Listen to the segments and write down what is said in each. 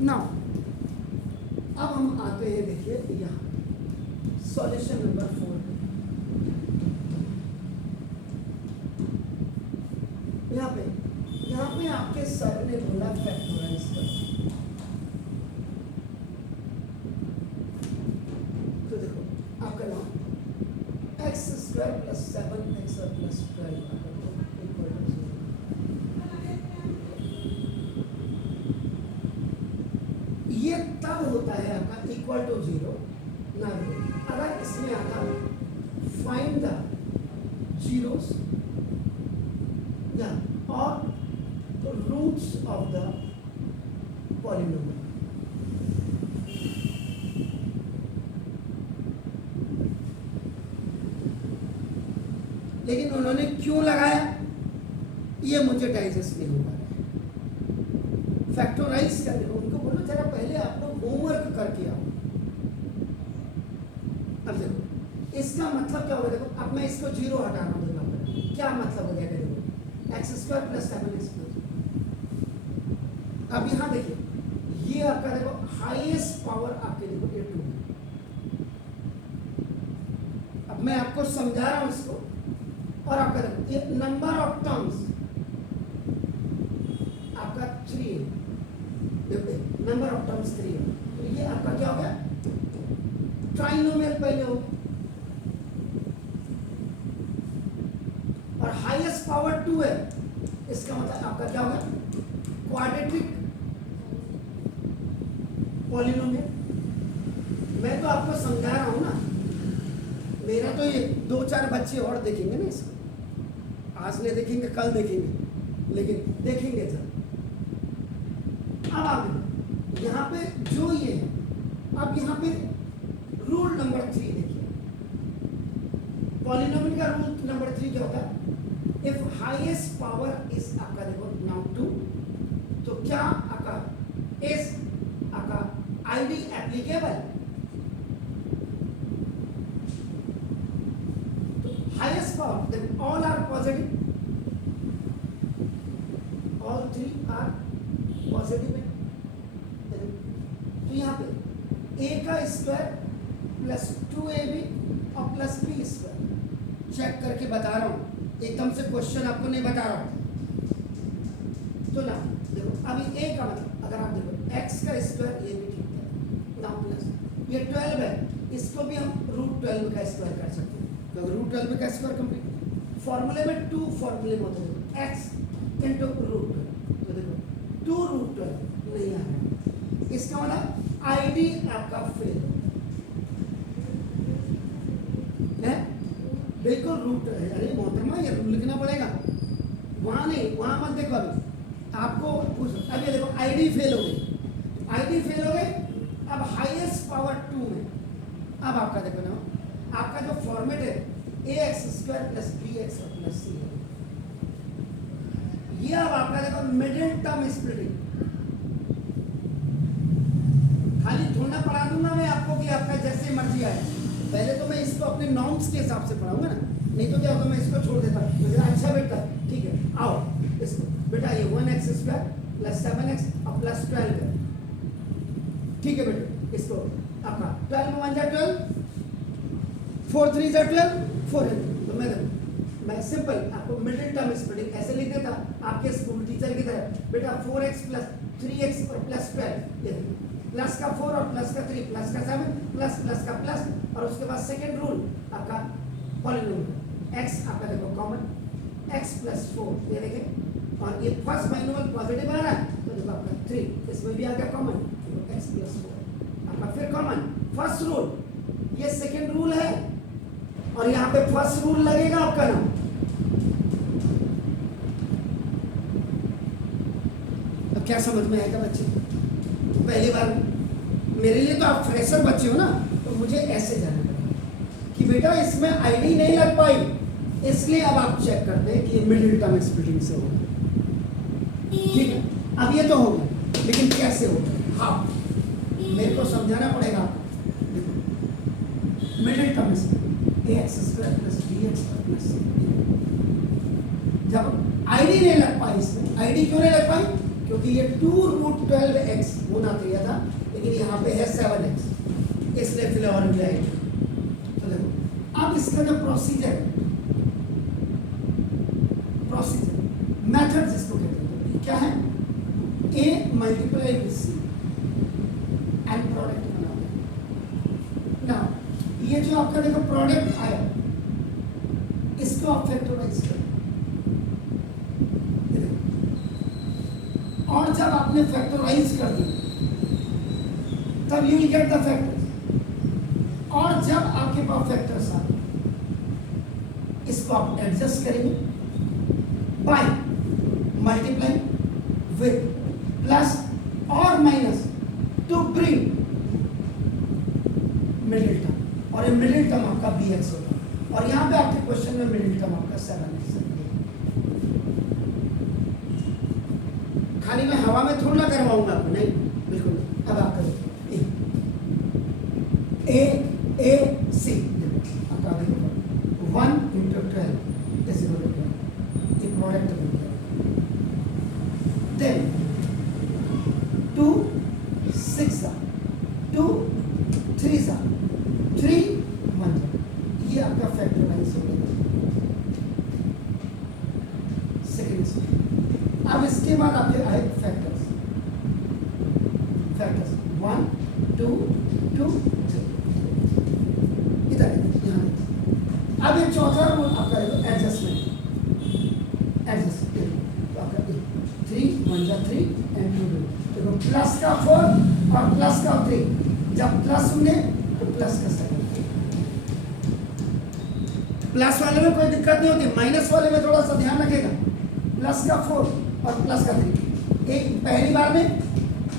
Now अब हम आते हैं, देखिए यहाँ सॉल्यूशन नंबर 4 पे। यहाँ पे आपके सर ने बोला फैक्टराइज करो। तो देखो आपका नाम एक्स स्क्वायर प्लस 7x और प्लस 12 इक्वल टू 0। ये तब होता है आपका इक्वल टू 0 ना, अगर इसमें आता फाइंड द जीरोस या और रूट्स ऑफ द पॉलिनोमियल। लेकिन उन्होंने क्यों लगाया ये मुझे डाइजेस्ट नहीं हो पा रहा। फैक्टराइज करने को उनको बोलो जरा पहले आप लोग होमवर्क करके आओ। अब देखो इसका मतलब क्या होगा, देखो अब मैं इसको 0 हटा रहा हूँ, क्या मतलब हो गया, देखो एक्स स्क्वायर प्लस 7x। अब यहाँ देखिए ये आपका देखो हाईएस्ट पावर आपके देखो ये 2 है। अब मैं आपको समझा रहा हूं इसको, और आपका देखो ये नंबर ऑफ टर्म्स आपका 3 है, देखो नंबर ऑफ टर्म्स 3 है। तो ये आपका क्या हो गया, ट्राइनोमियल पहले हो, और हाईएस्ट पावर 2 है, इसका मतलब आपका क्या होगा, क्वाड्रेटिक पॉलिनोमियल। मैं तो आपको समझा रहा हूं ना, मेरा तो ये 2-4 बच्चे और देखेंगे ना इसको, आज नहीं देखेंगे कल देखेंगे, लेकिन देखेंगे जब। अब आप यहाँ पे जो ये है, अब यहाँ पे रूल नंबर 3 देखिए, पॉलिनोमियल का रूल नंबर 3 क्या होता है, इफ हाईएस्ट पावर इज आपका देखो नाउ 2, तो क्या आपका इज आपका आईडी एप्लीकेबल, तो highest power then all are positive, all 3 are positive. तो यहाँ पे a का स्क्वायर प्लस 2ab और प्लस b स्क्वायर चेक करके बता रहा हूँ, एकदम से क्वेश्चन आपको नहीं बता रहा हूँ। तो ना देखो अभी a का मतलब अगर आप देखो x का स्क्वायर, ये भी ठीक है ना, प्लस ये 12 है, इसको भी हम √12 का स्क्वायर कर सकते हैं, क्योंकि √12 का स्क्वायर कंप्लीट। फॉर्मूले में 2 फॉर्मूले में होते हैं, x इंटू √12, तो देखो 2√12 नहीं आ रहा है, इसका मतलब आईडी आपका फेल है, बिल्कुल रूट है। अरे मोहतरमा ये रूल लिखना पड़ेगा, वहां नहीं, वहां मत देखो, अभी आपको पूछ, अब ये देखो आईडी फेल हो गई, आईडी फेल हो गई। अब हाईएस्ट पावर 2 में अब आपका देखो ना, आपका जो फॉर्मेट है ax² प्लस bx और प्लस c है, ये अब आपका देखो मिडिल टर्म स्प्लिटिंग। खाली थोड़ा पढ़ा दूंगा मैं आपको कि आपका जैसे मर्जी आए, पहले तो मैं इसको अपने नॉर्म्स के हिसाब से पढ़ाऊंगा ना, नहीं तो क्या होगा मैं इसको छोड़ देता मुझे, अच्छा बेटा ठीक है आओ इसको बेटा, ये 1x² प्लस 7x और प्लस 12 है, ठीक है बेटा, इसको आपका 12 में 1 जा 12, 4 3 जा 12, 4 है। तो मैं सिंपल आपको मिडिल टर्म स्प्लिटिंग ऐसे लिख देता आपके स्कूल टीचर की तरह, बेटा 4x प्लस 3x और प्लस 12, ये प्लस का 4 और प्लस का 3 प्लस का 7 प्लस प्लस का प्लस, और उसके बाद सेकेंड रूल आपका पॉलिनोमियल x आपका देखो कॉमन x प्लस 4, ये देखिए, और ये फर्स्ट बाइनोमियल पॉजिटिव आ रहा है, तो देखो आपका 3 इसमें भी आ गया कॉमन, तो x प्लस 4 आपका फिर कॉमन। फर्स्ट रूल, ये सेकेंड रूल है, और यहाँ पे फर्स्ट रूल लगेगा आपका ना, अब क्या समझ में आएगा बच्चे, पहली बार मेरे लिए तो आप फ्रेशर बच्चे हो ना, तो मुझे ऐसे जाना पड़ेगा कि बेटा इसमें आईडी नहीं लग पाई, इसलिए अब आप चेक करते हैं कि मिडिल टर्म स्प्लिटिंग से होगा, ठीक है। अब ये तो हो गया, लेकिन कैसे होगा, हाँ मेरे को समझाना पड़ेगा। Middle term ax² plus bx plus c, जब आईडी नहीं लग पाई, इसमें आईडी क्यों नहीं लग पाई, क्योंकि ये 2√12x होना चाहिए था, लेकिन यहाँ पे है 7x, इसलिए फिर और मिला है। तो देखो अब इसका जो प्रोसीजर मेथड जिसको कहते हैं क्या है, a multiply with c and product बनाओ ना। ये जो आपका देखो प्रोडक्ट आया, इसको आप फैक्टराइज करो, और जब आपने फैक्टराइज कर दिया तब you will get the factors, और जब आपके पास फैक्टर्स आ इसको आप एडजस्ट करेंगे बाय मल्टीप्लाई विद प्लस और minus two bring middle term, और ये मिडिल टर्म आपका bx होगा, और यहाँ पे आपके क्वेश्चन में मिडिल टर्म आपका 7x है। खाली मैं हवा में थोड़ा ना करवाऊंगा आपको, नहीं बिल्कुल नहीं। अब आप करो a c आपका 1 into 12 is equal to 12, ये प्रोडक्ट बन गया। देन 2 6 2 3 3 1, ये आपका फैक्टराइज हो गया सेकेंड। अब इसके बाद आपके आए फैक्टर्स 1 2 2 3, इधर यहाँ। अब ये चौथा रूल आपका एडजस्टमेंट, तो आपका 3 1 3 एंड 2 2, देखो प्लस का 4 और प्लस का 3, जब प्लस होंगे तो प्लस का 7। प्लस वाले में कोई दिक्कत नहीं होती, माइनस वाले में थोड़ा सा ध्यान रखेगा। प्लस का 4 और प्लस का 3, एक पहली बार में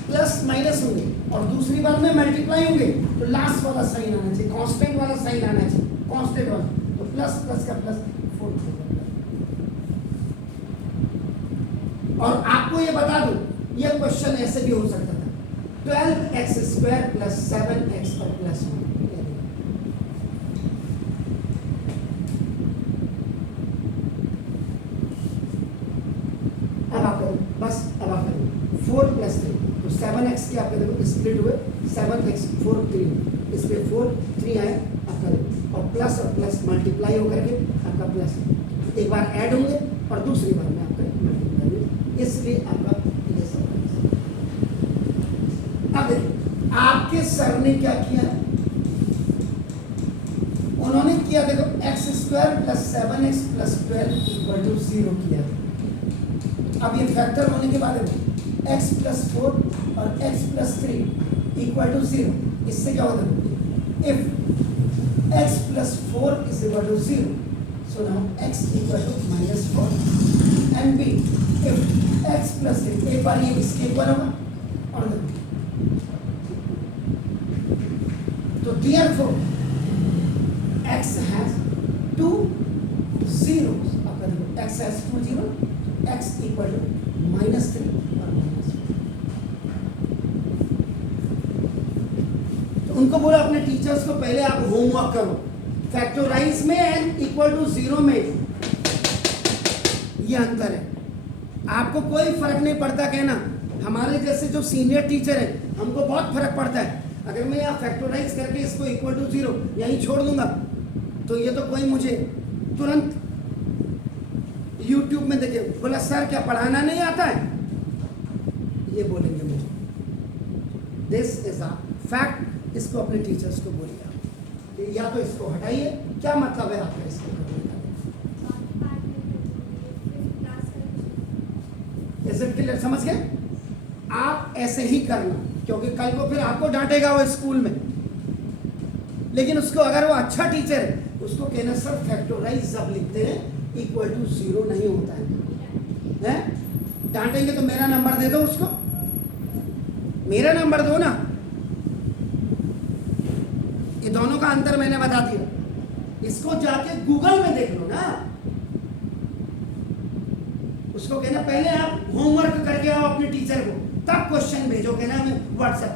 प्लस माइनस होंगे और दूसरी बार में मल्टीप्लाई होंगे, तो लास्ट वाला साइन आना चाहिए, कांस्टेंट वाला साइन आना चाहिए, कांस्टेंट वाला, तो प्लस प्लस का प्लस 4। और आपको ये बता दूं, ये क्वेश्चन ऐसे भी हो सकता था, 12x² प्लस 7x पर प्लस 1। अब आप करो, बस अब आप करो 4 प्लस 3, तो 7x के आपके देखो स्प्लिट हुए, 7x 4 3, इसमें 4 3 आए आपका, और प्लस मल्टीप्लाई होकर के आपका प्लस, एक बार ऐड होंगे और दूसरी बार में आपका मल्टीप्लाई होंगे, इसलिए आपका ये सब। अब देखिए आपके सर ने क्या किया, उन्होंने किया देखो x² plus 7x plus 12 equal to 0 किया। अब ये फैक्टर होने के बाद x प्लस 4 और x प्लस 3 इक्वल टू 0, इससे क्या होता है, if x plus 4 is equal to 0, so now x equal to -4, and b if x plus 3, एक बार ये इसके इक्वल होगा, और तो therefore x has 2 zeros, आपका देखो x has 2 zeros, x equal to -3 और -4। तो उनको बोला अपने टीचर्स को पहले आप होमवर्क करो, फैक्टराइज में एंड इक्वल टू 0 में ये अंतर है। आपको कोई फर्क नहीं पड़ता, कहना हमारे जैसे जो सीनियर टीचर है हमको बहुत फर्क पड़ता है। अगर मैं यहाँ फैक्टराइज करके इसको इक्वल टू 0 यहीं छोड़ दूंगा, तो ये तो कोई मुझे तुरंत YouTube में देखे बोला सर क्या पढ़ाना नहीं आता है, ये बोलेंगे मुझे। दिस इज अ फैक्ट, इसको अपने टीचर्स को बोलिए कि या तो इसको हटाइए, क्या मतलब है आपका इसको करने का। इज इट क्लियर, समझ गए? आप ऐसे ही करना, क्योंकि कल को फिर आपको डांटेगा वो स्कूल में, लेकिन उसको अगर वो अच्छा टीचर है उसको कहना सर फैक्टराइज जब लिखते हैं इक्वल टू 0 नहीं होता है। डांटेंगे तो मेरा नंबर दे दो उसको, मेरा नंबर दो ना। ये दोनों का अंतर मैंने बता दिया, इसको जाके गूगल में देख लो ना। उसको कहना पहले आप होमवर्क करके आओ अपने टीचर को, तब क्वेश्चन भेजो, कहना हमें व्हाट्सएप